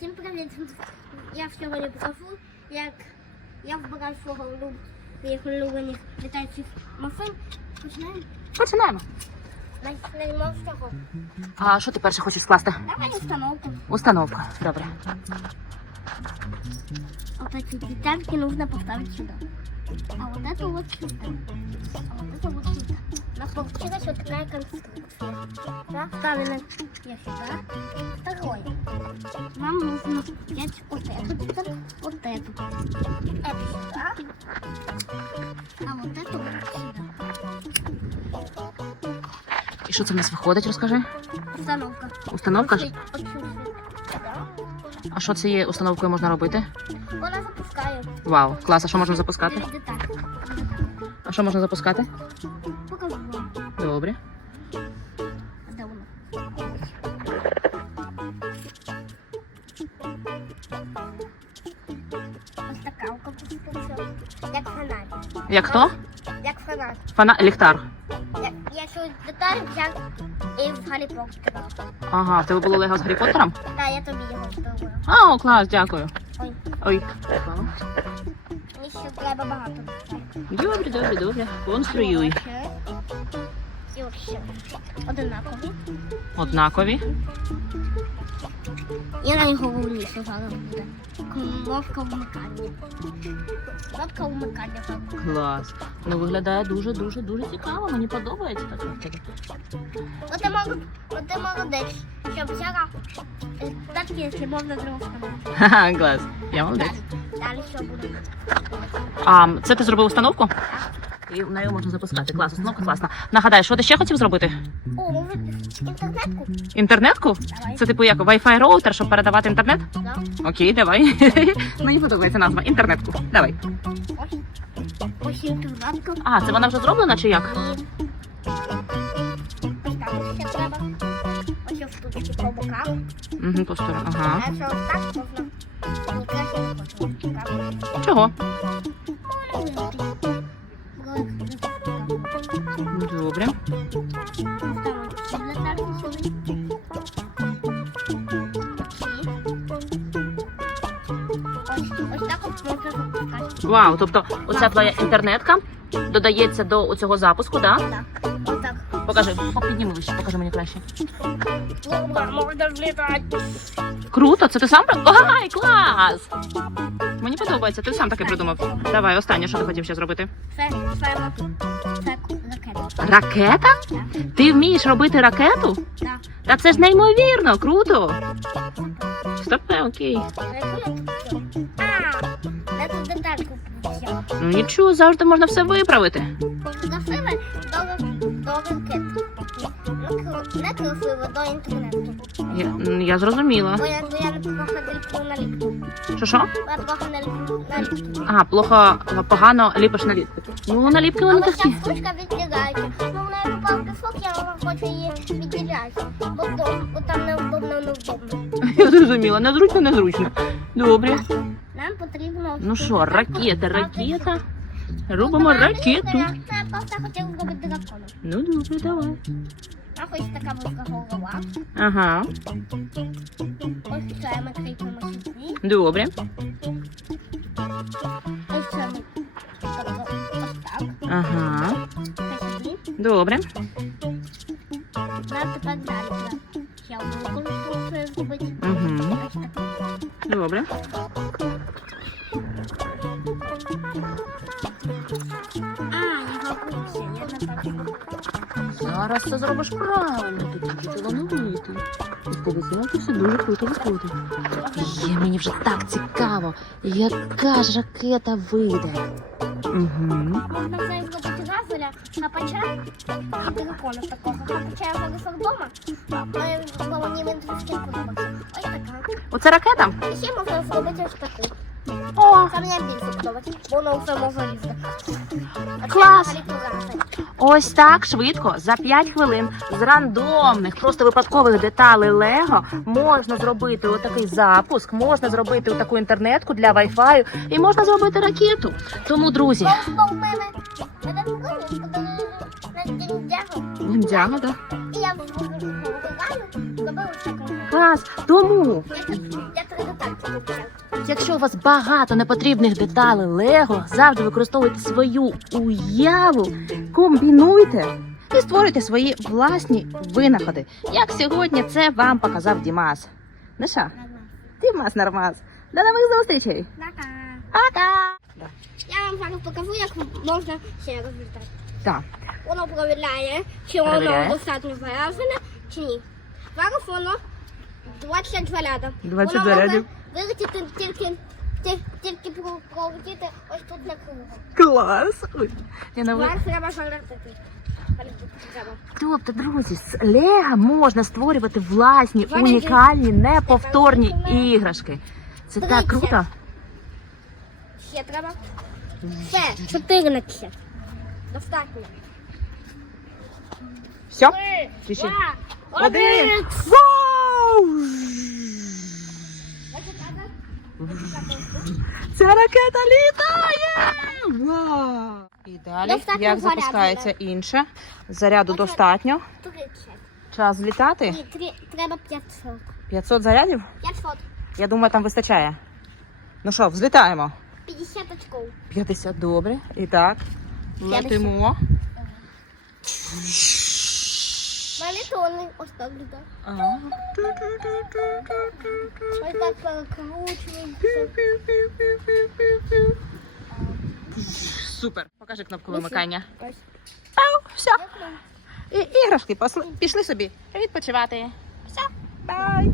Всім привіт! Я сьогодні покажу, як я вбираю свого улюб- своїх улюблених літаючих машин. Починаємо. Починаємо. Почнемо з цього. А що ти перше хочеш скласти? Давай установку. Установку. Добре. Вот эти детальки нужно поставить сюда. А вот это вот сюда. А вот это вот сюда. У нас получилась вот такая конструкция. Да, ставим я сюда. Второе. Нам нужно взять вот эту деталь, вот эту. Это сюда. А вот эту вот сюда. І що це в нас виходить, розкажи? Установка. Установка? ж? Отсюда. Отсюда. Да. А що цією установкою можна робити? Вона запускає. Вау, клас, а що можна запускати? Деталь. А що можна запускати? Добре. Ось така. Як фонарь. Як хто? Як фонарь. Фана... Ліхтар. Я, я цю деталь взяв і в Гаррі Поттера. Ага, в тебе було лего з Гаррі Поттером? Та я тобі його вставила. А, о, клас, дякую. Ой, Ой. мені ще треба багато. Добре, добре, добре. Конструюй. Ще. Одинакові. Однакові. І найголовніше зараз буде. Кнопка вмикання. Кнопка вмикання. Клас. Ну виглядає дуже, дуже, дуже цікаво. Мені подобається така. в тебе. От ти молодець, от ти молодець, що взяла е, так, якщо можна зробити. Ха-ха, клас. Я молодець. Далі що буде? А це ти зробив установку? І в неї можна запускати. Клас, установка класна. Нагадай, що ти ще хотів зробити? О, може інтернетку? Інтернетку? Давай. Це типу як Wi-Fi роутер, щоб передавати інтернет? Да. Окей, давай. Мені подобається назва. Інтернетку. Давай. Ось. Ось інтернетку. А, це вона вже зроблена чи як? Ось там ще треба. Ось штучки по. Угу, по сторону. Ага. А якщо так можна. Ні, не Чого? Ось, ось так от можна запускати. Вау, тобто оця твоя інтернетка додається до цього запуску, так? Да? Так, ось так. Покажи, підніми вище, покажи мені краще. Можна. Круто, це ти сам? Ай, клас! Мені подобається, ти сам таке придумав. Давай, останнє, що ти хотів ще зробити? Це, це, це ракета. Ракета? Ти вмієш робити ракету? Так. Та це ж неймовірно, круто. Стоп, е, окей. А, я тут детальку взяла. Ну нічого, завжди можна все виправити. Красиве до, до ракети. Не красиве до інтернету. Я, я зрозуміла. Бо я, не плохо наліпку. Що що? Бо плохо. А, плохо, погано ліпиш наліпки. Ну, наліпки вони Але ця такі. штучка відділяється. Ну, попав пісок, я хочу її відділяти. Бо, то- бо там неудобно, неудобно. Я зрозуміла, незручно, незручно. Добре. Нам потрібно... Ну що, ракета, ракета. Робимо Ну, давай, ракету. Я просто хотів зробити дракона. Ну добре, давай. А ось така вузька голова. Ага, Ось це ми кріпимо сюди. добре. Ось це ми тобто, ось так. Ага, Це сюди. добре. Нам тепер далі Добре. А, не бачу. Зараз це зробиш правильно, ти такий талановитий. І повезло все дуже круто виходить. Є, мені вже так цікаво, яка ж ракета вийде. Угу. Можна вже зробити газеля, хапача і дракона такого. Хапача я залишив вдома, а мені він трішки подобався. Оце ракета? І ще можна зробити ось таку. О, Це мені більше подобається, бо воно все може їздити. А це Клас! ось так швидко, за 5 хвилин з рандомних, просто випадкових деталей Лего можна зробити отакий запуск, можна зробити таку інтернетку для Wi-Fi і можна зробити ракету. Тому, друзі, Бо в мене на. Індіана, да? І я таку. Клас. Тому Якщо у вас багато непотрібних деталей Лего, завжди використовуйте свою уяву, комбінуйте і створюйте свої власні винаходи. Як сьогодні це вам показав Дімас. Ну що, Дімас Нормас. До нових зустрічей! Пока. Пока! Я вам зараз покажу, як можна ще розвертати. Так, Воно провіряє, чи воно достатньо виражене, чи ні. Зараз воно 20 зарядів. 20 воно зарядів. вилетіти тільки, тільки, тільки про- пролетіти ось тут на кругу. клас! Ні, ну ви- треба залетити. Тобто, друзі, з Лего можна створювати власні, Вони унікальні, неповторні іграшки. Це так круто. Ще треба. Все, 14. Достатньо. Все? Три, Чи ще? два, Один. Вау! Ця ракета літає! Вау! І далі, Достатньо як заряду, запускається інше? Заряду достатньо. 30. Час злітати. Ні, три, треба 500. 500 зарядів? 500. Я думаю, там вистачає. Ну що, взлітаємо. 50 очков. 50, добре. І так, летимо. Валітони. Ага. Так. Супер. Покажи кнопку вимикання. Ау, все. І іграшки пішли собі відпочивати. Все, бай.